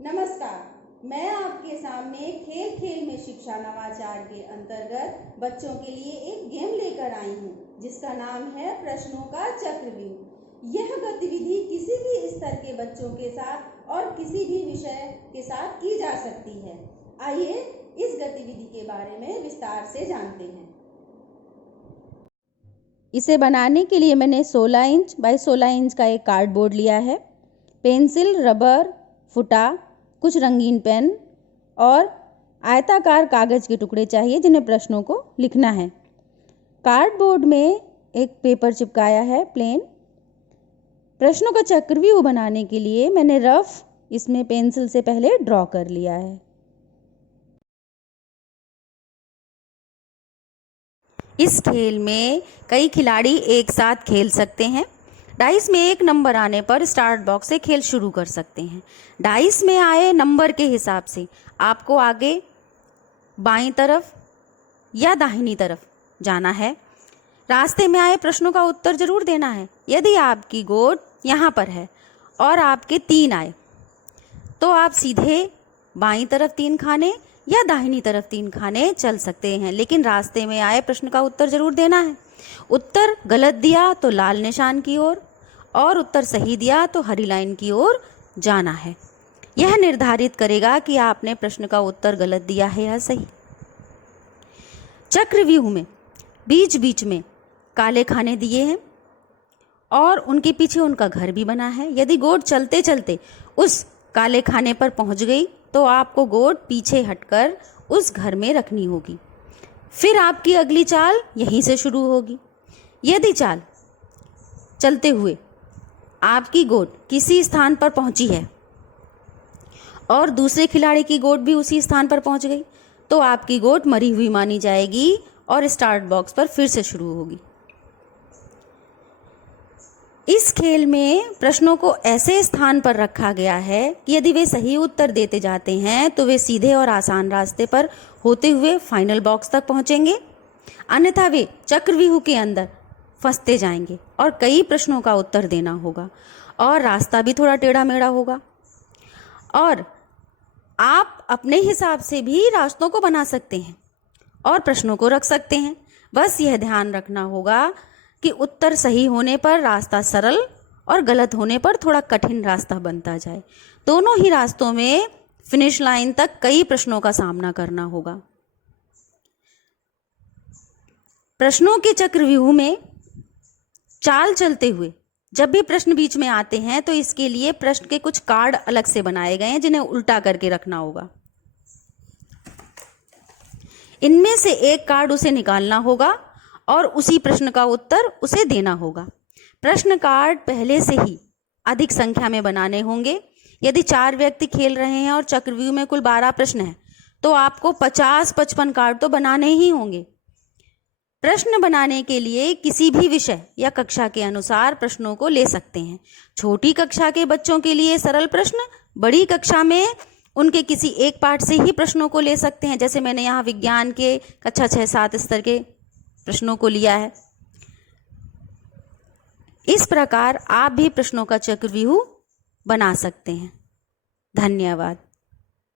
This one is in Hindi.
नमस्कार, मैं आपके सामने खेल खेल में शिक्षा नवाचार के अंतर्गत बच्चों के लिए एक गेम लेकर आई हूँ जिसका नाम है प्रश्नों का चक्रव्यूह। यह गतिविधि किसी भी स्तर के बच्चों के साथ और किसी भी विषय के साथ की जा सकती है। आइए इस गतिविधि के बारे में विस्तार से जानते हैं। इसे बनाने के लिए मैंने 16 इंच बाई 16 इंच का एक कार्डबोर्ड लिया है। पेंसिल, रबर, फुटा, कुछ रंगीन पेन और आयताकार कागज के टुकड़े चाहिए जिन्हें प्रश्नों को लिखना है। कार्डबोर्ड में एक पेपर चिपकाया है प्लेन। प्रश्नों का चक्रव्यूह बनाने के लिए मैंने रफ इसमें पेंसिल से पहले ड्रॉ कर लिया है। इस खेल में कई खिलाड़ी एक साथ खेल सकते हैं। डाइस में एक नंबर आने पर स्टार्ट बॉक्स से खेल शुरू कर सकते हैं। डाइस में आए नंबर के हिसाब से आपको आगे बाईं तरफ या दाहिनी तरफ जाना है। रास्ते में आए प्रश्नों का उत्तर जरूर देना है। यदि आपकी गोट यहाँ पर है और आपके 3 आए तो आप सीधे बाईं तरफ 3 खाने या दाहिनी तरफ 3 खाने चल सकते हैं, लेकिन रास्ते में आए प्रश्न का उत्तर जरूर देना है। उत्तर गलत दिया तो लाल निशान की ओर और उत्तर सही दिया तो हरी लाइन की ओर जाना है। यह निर्धारित करेगा कि आपने प्रश्न का उत्तर गलत दिया है या सही। चक्रव्यूह में बीच बीच में काले खाने दिए हैं और उनके पीछे उनका घर भी बना है। यदि गोट चलते चलते उस काले खाने पर पहुंच गई तो आपको गोट पीछे हटकर उस घर में रखनी होगी। फिर आपकी अगली चाल यहीं से शुरू होगी। यदि चाल चलते हुए आपकी गोट किसी स्थान पर पहुंची है और दूसरे खिलाड़ी की गोट भी उसी स्थान पर पहुंच गई तो आपकी गोट मरी हुई मानी जाएगी और स्टार्ट बॉक्स पर फिर से शुरू होगी। इस खेल में प्रश्नों को ऐसे स्थान पर रखा गया है कि यदि वे सही उत्तर देते जाते हैं तो वे सीधे और आसान रास्ते पर होते हुए फाइनल बॉक्स तक पहुंचेंगे, अन्यथा वे चक्रव्यूह के अंदर फंसते जाएंगे और कई प्रश्नों का उत्तर देना होगा और रास्ता भी थोड़ा टेढ़ा मेढ़ा होगा। और आप अपने हिसाब से भी रास्तों को बना सकते हैं और प्रश्नों को रख सकते हैं। बस यह ध्यान रखना होगा कि उत्तर सही होने पर रास्ता सरल और गलत होने पर थोड़ा कठिन रास्ता बनता जाए। दोनों ही रास्तों में फिनिश लाइन तक कई प्रश्नों का सामना करना होगा। प्रश्नों के चक्रव्यूह में चाल चलते हुए जब भी प्रश्न बीच में आते हैं तो इसके लिए प्रश्न के कुछ कार्ड अलग से बनाए गए हैं जिन्हें उल्टा करके रखना होगा। इनमें से एक कार्ड उसे निकालना होगा और उसी प्रश्न का उत्तर उसे देना होगा। प्रश्न कार्ड पहले से ही अधिक संख्या में बनाने होंगे। यदि 4 व्यक्ति खेल रहे हैं और चक्रव्यूह में कुल 12 प्रश्न हैं तो आपको 50-55 कार्ड तो बनाने ही होंगे। प्रश्न बनाने के लिए किसी भी विषय या कक्षा के अनुसार प्रश्नों को ले सकते हैं। छोटी कक्षा के बच्चों के लिए सरल प्रश्न, बड़ी कक्षा में उनके किसी एक पाठ से ही प्रश्नों को ले सकते हैं। जैसे मैंने यहाँ विज्ञान के कक्षा 6-7 स्तर के प्रश्नों को लिया है। इस प्रकार आप भी प्रश्नों का चक्रव्यूह बना सकते हैं। धन्यवाद।